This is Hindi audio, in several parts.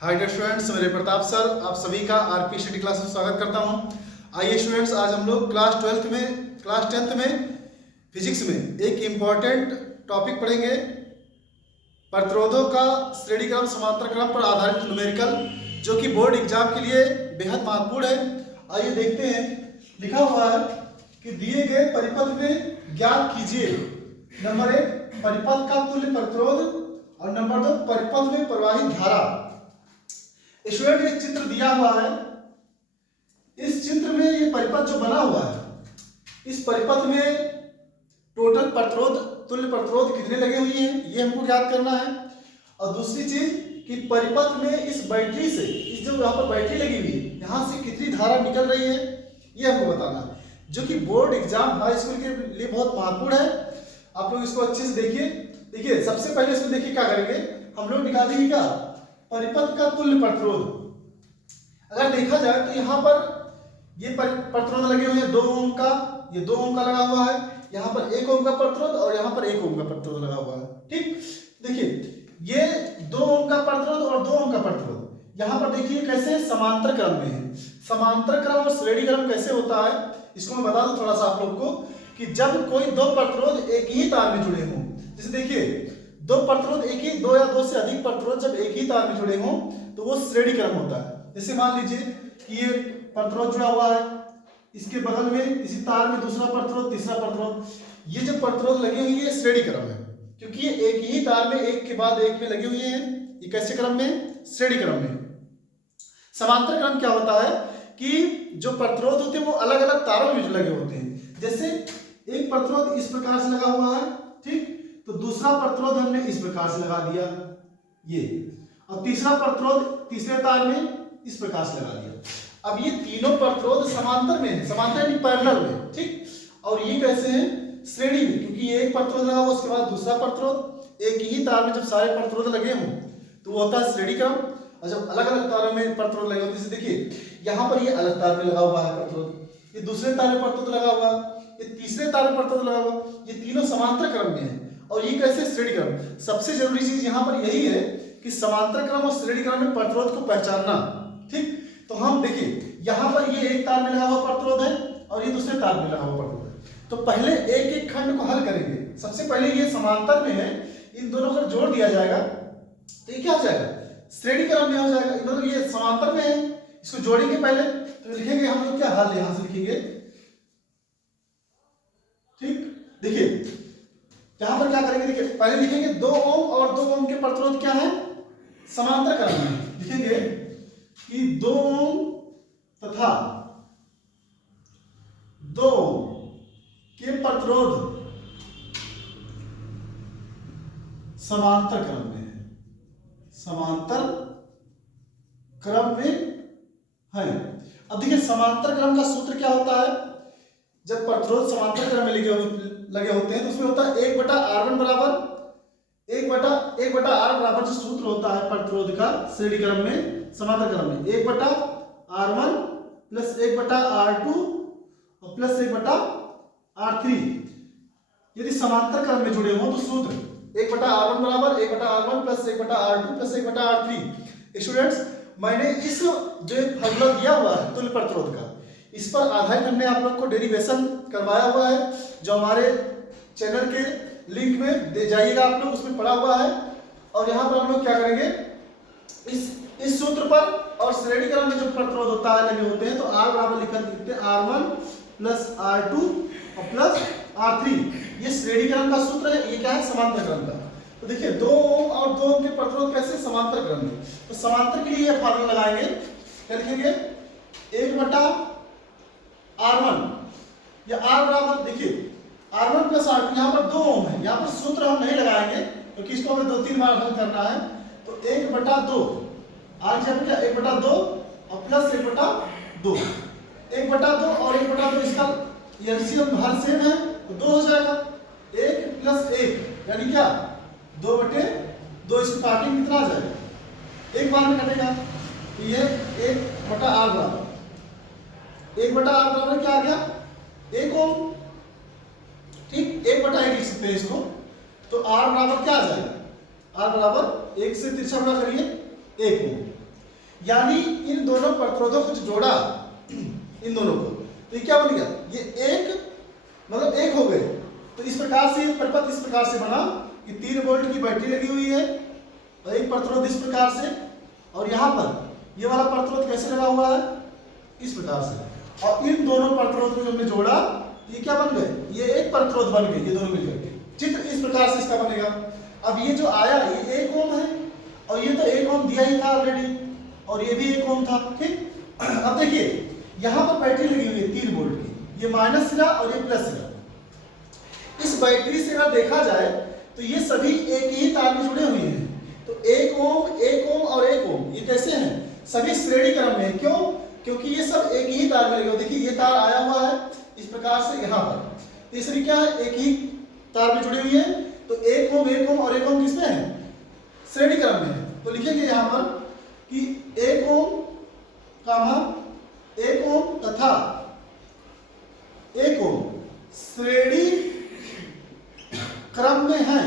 हाय डियर स्टूडेंट्स, मेरे प्रताप सर आप सभी का आरपी स्टडी क्लास में स्वागत करता हूं। आइए स्टूडेंट्स, आज हम लोग क्लास टेंथ में फिजिक्स में एक इम्पॉर्टेंट टॉपिक पढ़ेंगे, प्रतिरोधों का श्रेणी क्रम समांतर क्रम पर आधारित न्यूमेरिकल, जो कि बोर्ड एग्जाम के लिए बेहद महत्वपूर्ण है। आइए देखते हैं। लिखा हुआ है कि दिए गए परिपथ में ज्ञात कीजिए नंबर 1 परिपथ का तुल्य प्रतिरोध और नंबर 2 परिपथ में प्रवाहित धारा। स्टूडेंट एक चित्र दिया हुआ है। इस चित्र में ये परिपथ जो बना हुआ है, इस परिपथ में टोटल प्रतिरोध तुल्य प्रतिरोध कितने लगे हुए हैं ये हमको ज्ञात करना है। और दूसरी चीज कि परिपथ में इस बैटरी से, इस जो यहाँ पर बैटरी लगी हुई है, यहाँ से कितनी धारा निकल रही है ये हमको बताना है, जो कि बोर्ड एग्जाम हाई स्कूल के लिए बहुत महत्वपूर्ण है। आप लोग इसको अच्छे से देखिए। देखिए सबसे पहले इसमें देखिए क्या करेंगे, हम लोग निकालेंगे क्या, परिपथ का तुल्य प्रतिरोध। अगर देखा जाए तो यहाँ पर ये प्रतिरोध लगे हुए हैं 2 ओम का, ये 2 ओम का लगा हुआ है, यहाँ पर 1 ओम का प्रतिरोध और यहाँ पर 1 ओम का प्रतिरोध लगा हुआ है। ठीक, देखिए ये 2 ओम का प्रतिरोध और 2 ओम का प्रतिरोध यहाँ पर देखिए कैसे समांतर क्रम में है। समांतर क्रम और श्रेणी क्रम कैसे होता है इसको मैं बता दूं थोड़ा सा आप लोग को, कि जब कोई 2 प्रतिरोध एक ही तार में जुड़े हों, जैसे देखिए 2 प्रतिरोध एक ही, 2 या 2 से अधिक प्रतिरोध जब एक ही तार में जुड़े हों तो वो श्रेणी क्रम होता है। जैसे मान लीजिए कि ये प्रतिरोध जुड़ा हुआ है, इसके बगल में इसी तार में दूसरा प्रतिरोध, तीसरा प्रतिरोध, ये जो प्रतिरोध लगे हुए ये श्रेणी क्रम है, क्योंकि ये एक ही तार में एक के बाद एक में लगे हुए हैं। ये कैसे क्रम में, श्रेणी क्रम में। समांतर क्रम क्या होता है कि जो प्रतिरोध होते हैं वो अलग अलग तारों में लगे होते हैं। जैसे एक प्रतिरोध इस प्रकार से लगा हुआ है, ठीक, तो दूसरा प्रतिरोध हमने इस प्रकार से लगा दिया ये, और तीसरा प्रतिरोध तीसरे तार में इस प्रकार से लगा दिया। अब ये तीनों प्रतिरोध समांतर में है, समांतर यानी पैरेलल में, ठीक। और ये कैसे हैं, श्रेणी में, क्योंकि ये एक प्रतिरोध लगा हुआ उसके बाद दूसरा प्रतिरोध, एक ही तार में जब सारे प्रतिरोध लगे हों तो वो होता है श्रेणी क्रम। और जब अलग अलग तारों में प्रतिरोध लगे होते हैं, जैसे देखिए यहाँ पर ये अलग तार में लगा हुआ है प्रतिरोध, ये दूसरे तार में प्रतिरोध लगा हुआ, ये तीसरे तार में प्रतिरोध लगा हुआ, ये तीनों समांतर क्रम में है। और ये कैसे, श्रेणी क्रम। सबसे जरूरी चीज यहाँ पर यही है कि समांतर क्रम और श्रेणी क्रम में प्रतिरोध को पहचानना, ठीक। तो हम देखिए यहाँ पर ये एक तार में लगा हुआ प्रतिरोध है और ये दूसरे तार में लगा हुआ प्रतिरोध है। तो पहले एक एक खंड को हल करेंगे। सबसे पहले ये समांतर में है, इन दोनों को जोड़ दिया जाएगा तो ये क्या हो जाएगा, श्रेणी क्रम में हो जाएगा। इन दोनों ये समांतर में है, इसको जोड़ेंगे पहले, तो लिखेंगे हम लोग क्या, हल यहां से लिखेंगे, ठीक। देखिए यहां पर क्या करेंगे, देखिए पहले लिखेंगे 2 ओम और 2 ओम के प्रतिरोध क्या है, समांतर क्रम में। लिखेंगे कि 2 ओम तथा 2 ओम के प्रतिरोध समांतर क्रम में है, समांतर क्रम में है। अब देखिए समांतर क्रम का सूत्र क्या होता है, जब प्रतिरोध समांतर क्रम में लगे होते हैं तो उसमें होता है 1/r1 बराबर 1/r बराबर जो सूत्र होता है प्रतिरोध का श्रेणी क्रम में, समांतर क्रम में 1/r1 प्लस 1/r2 और प्लस 1/r3। यदि समांतर क्रम में जुड़े हों तो सूत्र 1/r1 बराबर 1/r1 plus 1/r2 plus 1/r3। Students मैंने इस जो फार्मूला दिया हुआ है तुल्य प्रतिरोध का, इस पर आधारित हमने आप लोग को डेरिवेशन करवाया हुआ है, जो हमारे चैनल के लिंक में दे जाइएगा आप लोग, उसमें पढ़ा हुआ है। और यहाँ पर हम लोग क्या करेंगे, इस सूत्र पर और श्रेणी क्रम में जो प्रतिरोध होता है लगे होते हैं तो R बराबर लिखते हैं R1 प्लस R2 और प्लस R3। ये श्रेणी क्रम का सूत्र है, ये क्या है, समांतर क्रम का। तो देखिए 2 ओम और 2 ओम के प्रतिरोध कैसे, समांतर क्रम में। तो समांतर के लिए ये फार्मूला लगाएंगे, क्या लिखेंगे, 1/r1 या R बराबर, देखिए R1 प्लस R2, यहाँ पर 2 ओम है, यहाँ पर सूत्र हम नहीं लगाएंगे क्योंकि इसको हमें 2-3 बार हल करना है। तो 1/2 R क्या 1/2 और प्लस 1/2, 1/2 और 1/2 इसका एलसीएम हर सेम है तो 2 हो जाएगा। 1 प्लस 1 यानी क्या, 2/2। इसको काटेंगे कितना आ जाएगा, एक बार में कटेगा, तो ये 1/r बराबर 1/r बराबर क्या आ गया, 1 ओम, ठीक। 1/1 लिख सकते हैं इसको, तो R बराबर क्या आ जाएगा, R बराबर 1 से तिरछा गुणा करिए 1 ओम। यानी इन दोनों प्रतिरोधों को जो जोड़ा इन दोनों को, तो ये क्या बन गया, ये एक मतलब एक हो गए। तो इस प्रकार से परिपथ इस प्रकार से बना कि 3 वोल्ट की बैटरी लगी हुई है और एक प्रतिरोध इस प्रकार से, और यहाँ पर ये वाला प्रतिरोध कैसे लगा हुआ है, इस प्रकार से। और इन दोनों प्रतिरोध को जब हमने जोड़ा ये क्या बन गए, ये एक प्रतिरोध बन गए, ये दोनों मिलकर के। चित्र इस प्रकार से इसका बनेगा। अब ये जो आया ये 1 ओम है और ये तो 1 ओम दिया ही था ऑलरेडी, और ये भी 1 ओम था, ठीक। अब देखिए यहाँ पर बैटरी लगी हुई है 3 वोल्ट की, ये माइनस सिरा और ये प्लस सिरा। इस बैटरी से अगर देखा जाए तो ये सभी एक ही तार में जुड़े हुए हैं। तो 1 ओम और 1 ओम ये कैसे हैं, सभी श्रेणी क्रम में। क्यों, क्योंकि ये सब एक ही तार में लगे हुए। देखिए ये तार आया हुआ है इस प्रकार से यहाँ पर, तीसरी क्या है, एक ही तार में जुड़ी हुई है। तो 1 ओम और 1 ओम किसमें है, श्रेणी क्रम में है। तो लिखेंगे यहाँ पर कि 1 ओम 1 ओम तथा 1 ओम श्रेणी क्रम में है।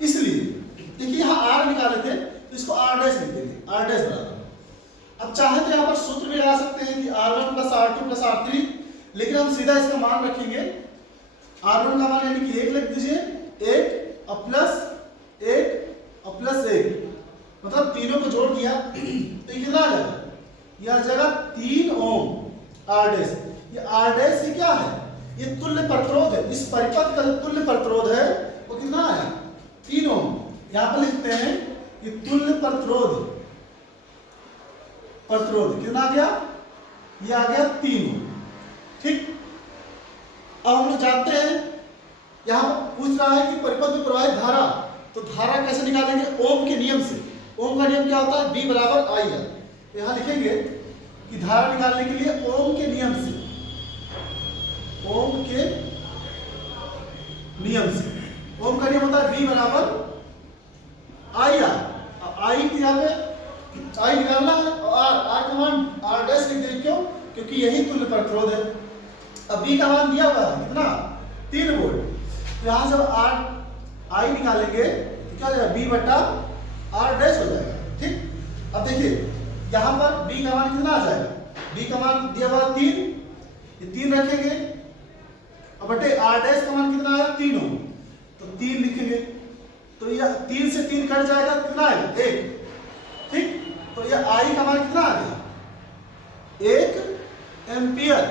इसलिए देखिए यहाँ R निकाले थे तो इसको R डैश लिख देंगे, R डैश बराबर। अब चाहे तो यहाँ पर सूत्र भी लगा सकते हैं कि R1 plus R2 plus R3, लेकिन हम सीधा इसका मान रखेंगे। R1 का मान यानी कि 1 लिख दीजिए, 1 और प्लस 1 और प्लस 1, मतलब तीनों को जोड़ दिया तो ये कितना आ जाएगा, यह आ जाएगा 3 ओम R डैश। ये R डैश ये क्या है, ये तुल्य प्रतिरोध है। इस परिपथ का जो तुल्य प्रतिरोध है वो कितना आया, 3 ओम। यहाँ पर लिखते हैं कि तुल्य प्रतिरोध कितना आ गया, ये आ गया 3 ओम, ठीक। अब हम लोग जानते हैं, यहाँ पूछ रहा है कि परिपथ में प्रवाहित धारा, तो धारा कैसे निकालेंगे, ओम के नियम से। ओम का नियम क्या होता है, V बराबर I है। तो यहाँ लिखेंगे कि धारा निकालने के लिए ओम के नियम से, ओम के नियम से, ओम का नियम होता है V बराबर I R। I यहाँ पे I निकालना है और R का मान R डैश लिख देंगे। क्यों, क्योंकि यही तुल्य प्रतिरोध है। अब V का मान दिया हुआ है कितना, 3 वोल्ट। तो यहाँ जब I निकालेंगे तो क्या हो जाएगा, V बटा R डैश हो जाएगा, ठीक। अब देखिए यहाँ पर V का मान कितना आ जाएगा, V का मान दिया हुआ 3, ये 3 रखेंगे और बटे R डैश का मान कितना आया, 3 ओम, तो 3 लिखेंगे। तो यह 3 से 3 कट जाएगा, कितना आएगा, 1, ठीक। तो यह I का मान कितना आ गया, 1 एम्पियर।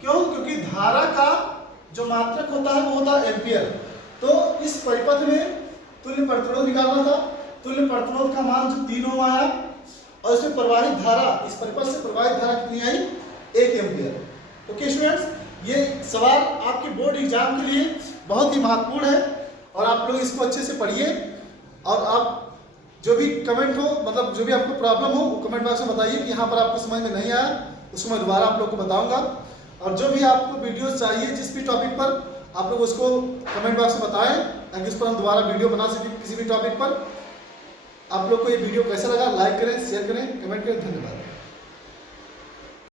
क्यों, क्योंकि धारा का जो मात्रक होता है वो होता है एम्पियर। तो इस परिपथ में तुल्य प्रतिरोध निकालना था। तुल्य प्रतिरोध का मान जो 3 ओम आया और इसमें प्रवाहित धारा, इस परिपथ से प्रवाहित धारा कितनी आई, 1 एम्पियर। ओके स्टूडेंट्स, ये सवाल आपके बोर्ड एग्जाम के लिए बहुत ही महत्वपूर्ण है और आप लोग इसको अच्छे से पढ़िए। और आप जो भी कमेंट हो, मतलब जो भी आपको प्रॉब्लम हो वो कमेंट बॉक्स में बताइए कि यहाँ पर आपको समझ में नहीं आया, उसको मैं दोबारा आप लोग को बताऊंगा। और जो भी आपको वीडियोस चाहिए जिस भी टॉपिक पर, आप लोग उसको कमेंट बॉक्स में बताएं ताकि उस पर हम दोबारा वीडियो बना सकें किसी भी टॉपिक पर। आप लोग को ये वीडियो कैसा लगा, लाइक करें, शेयर करें, कमेंट करें। धन्यवाद।